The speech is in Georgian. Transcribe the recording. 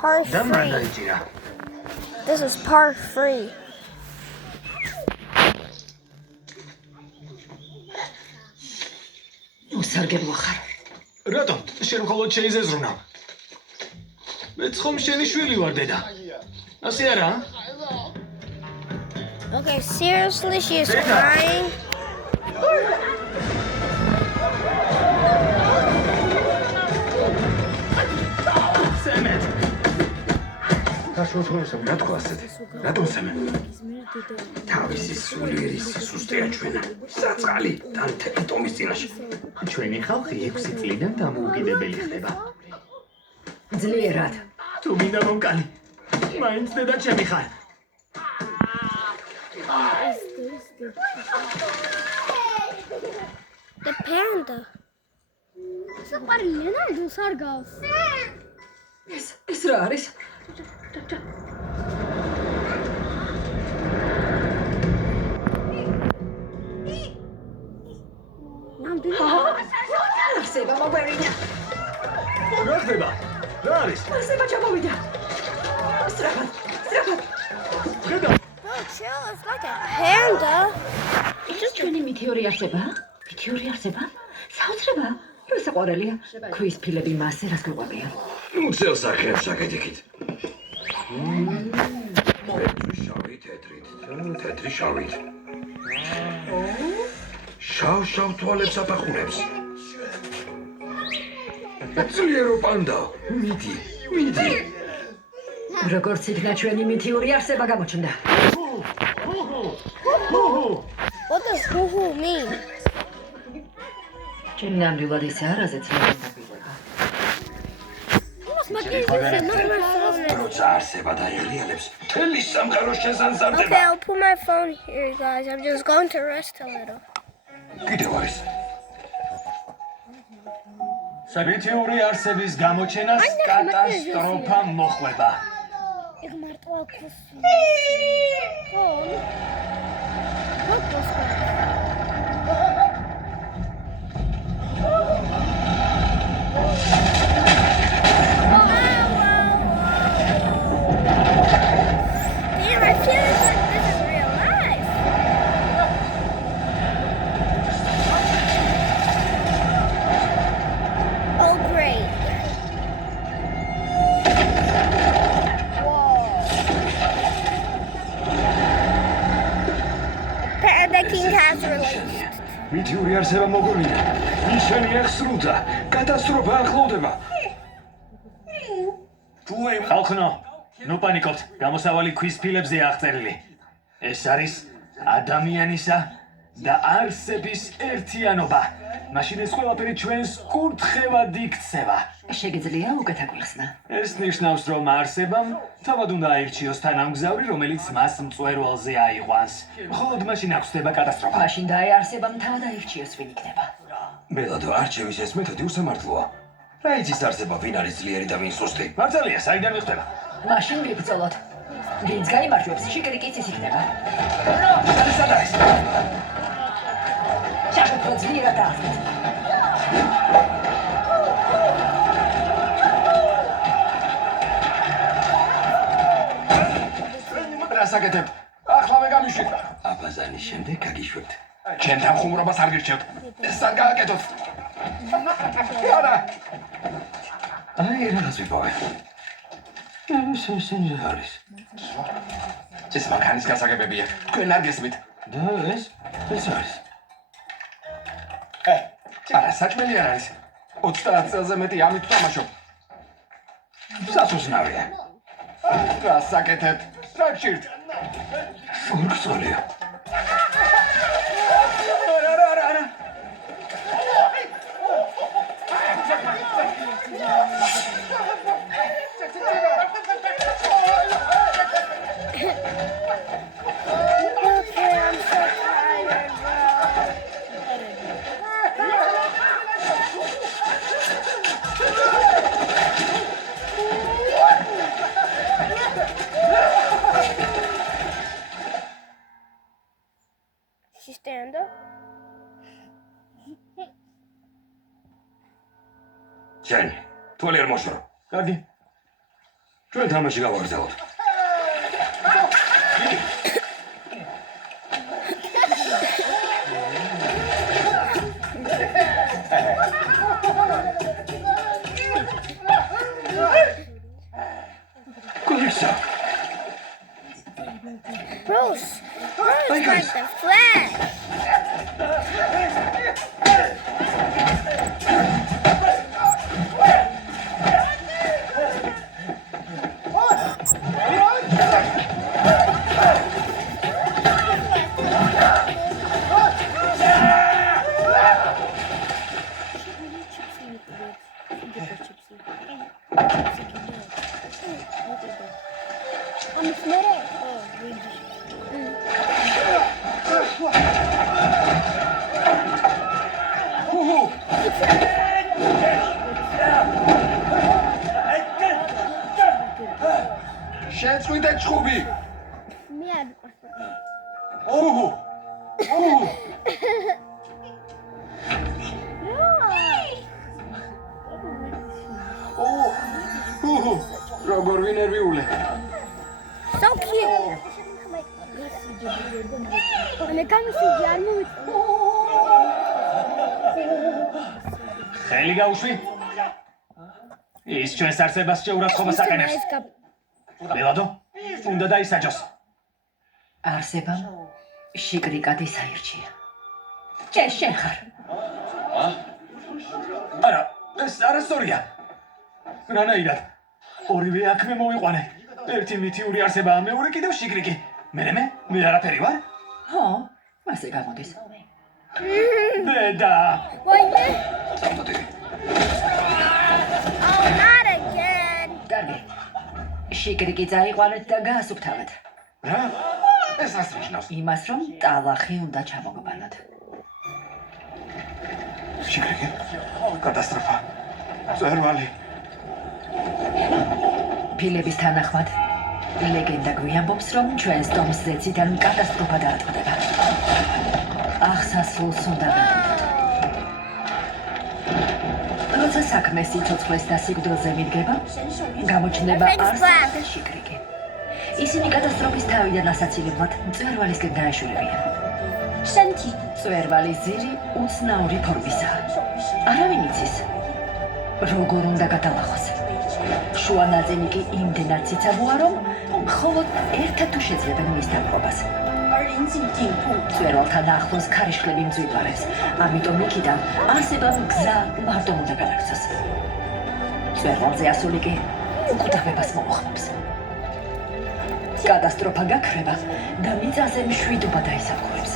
Part free. This is part free. მოსარგებლო ხარ. რატომ? შენ მხოლოდ შეიზეზრუნა. მეც ხომ შენი შვილი ვარ, დედა. ასე არა? Okay, seriously, she is crying. სემეთ. გაშოთროსამ რა თქვა ასეთ? რატომ სემეთ? თავისი სულიერი სუსტია ჩვენა. საწყალი დანთელი ტომის წინაშე. ჩვენი ხალხი 6 წლიდან დამოუკიდებელი ხდება. ძლიერად. თუ მინდა მომკალი. მაინც დედა ჩემი ხარ. The panda. საყვარელი ლენარდოს არ გავს. ეს რა არის? არსება მოგვერიდა. რა ხდება? რა არის? არსება ჩამოვიდა. სწრაფად. ხედა. Oh, chill, it's like a panda. ეს ჩვენი მითეორი არსება? მითეორი არსება? საოცრება? რა საყვარელია? ქვის ფილები მასზე რას გვიყვებიან? ნუ წელს ახერხებს აკეთიქით. შავი თეთრით, თეთრი შავით. შავ თვალებს აფახუნებს. ძლიერო პანდა, მიდი. როგორც იქნა ჩვენი მითეორი არსება გამოჩნდა. What does hoo-hoo mean? ჩემი ნამდვილად ისე არაზეც ნაგებია. როცა არსება დაიღრიალებს, მთელი სამყარო შესანსარდება. Okay, I'll put my phone here, guys. I'm just going to rest a little. კიდევ არის. საბეთეური არსების გამოჩენას კატასტროფა მოხვდება. ეგ მარტო აქვს. What was that? Damn, I feel like this is real life. Oh, great. Panda King has released. მითეორი არსება მოგონია. ნიშანი ახსრულდა. კატასტროფა ახლოვდება. ხალხო, ნუ პანიკობთ. გამოსავალი ქვის ფილებზე აღწერილი. ეს არის ადამიანისა და არსების ერთიანობა. მაშინ ეს ყველაფერი ჩვენს კურთხევად იქცევა. შეგიძლია უკეთ აგვიხსნა. ეს ნიშნავს, რომ არსებამ თავად უნდა აირჩიოს თანამგზავრი, რომელიც მას მწვერვალზე აიყვანს. მხოლოდ მაშინ აქვს ხდება კატასტროფა. მაშინ და არსებამ თავად აირჩიოს ვინ იქნება. მელადო არჩევის ეს მეთოდი უსამართლოა. რა იცის არსება ვინ არის ძლიერი და ვინ სუსტი? მართალია, საიდან მიხდება? მაშინ ვიბრძოლოთ. ვინც გაიმარჯვებს, შეკრიკიც ის იქნება. სად არის? ჩაგდრო ძლიერად დაასწრეთ. რასაკეთებ? ახლავე გამიშვით. აბაზანის შემდეგ გაგიშვებთ. ჩემთან ხუმრობას არ გირჩევთ. ეს არ გააკეთოთ. არა. აი, რაღაც ვიპოვე. ეს არის. ეს მანქანის გასაგებებია. თქვენ არ გესმით. და ეს არის. არა, საჭმელი არ არის. 30 წელზე მეტი ამით ვთამაშობ. სასუსნავია. რასაკეთებ? რა გჭირთ? ფურქსოლია. არა. Okay, I'm so tired, bro. She stand up? Jen, tu ali mošo. კარგი. ჩვენ თამაში გავაგრძელოთ. Kulisa. Bruce, Hey, guys. the flag. შეწყვიტე ჩხუბი. მე არ ვიყავს. ოჰო. ოჰო. ოჰო. როგორ ვინერვიულე. So cute. მე გამისიჯი არ მოვიწევ. ხელი გაუშვი. ის ჩვენს არსებას შეურაცხყოფას აყენებს. ბელადო, უნდა დაისაჯოს. არსებამ შიკრიკად ისაირჩია. ჭე შენ ხარ. არა, ეს არასწორია. რანაირად? ორივე აქმე მოიყვანე. ერთი მითიური არსებაა, მეორე კიდევ შიკრიკი. მე არაფერი ვარ? ხო, მასე გამოდის. დედა. Wait, სამთო. oh, not again. კარგი. შიკრიკი წაიყვანეთ და გაასუფთავეთ. რა? ეს რას ნიშნავს? იმას, რომ ტალახი უნდა ჩამოგბანოთ. შიკრიკი? კატასტროფა. წერვალი. ფილების თანახმად ლეგენდა გვიამბობს, რომ ჩვენს ტომს ზეციდან კატასტროფა დაატყდება. აღსასრულს უნდა ვიყოთ. როცა საქმე სიცოცხლეს და სიკვდილზე მიდგება, გამოჩნდება არსება და შიკრიკი. ისინი კატასტროფის თავიდან ასაცილებლად მწვერვალისკენ დაეშულებიან. შენთი მწვერვალის ძირი უცნაური ფორმისაა. არავინ იცის, როგორ უნდა გადალახოს. შუა ნაწილი კი იმდენად ციცაბოა, რომ მხოლოდ ერთად თუ შეძლებენ მის დაპყრობას. მწვერვალთან ახლოს ქარიშხლები მძვირვარებს, ამიტომ იქიდან არსებამ გზა მარტო უნდა გადაგცეს. მწვერვალზე ასული კი უკვდავებას მოუხმობს. კატასტროფა გაქრება და მიწაზე მშვიდობა დაისახურებს.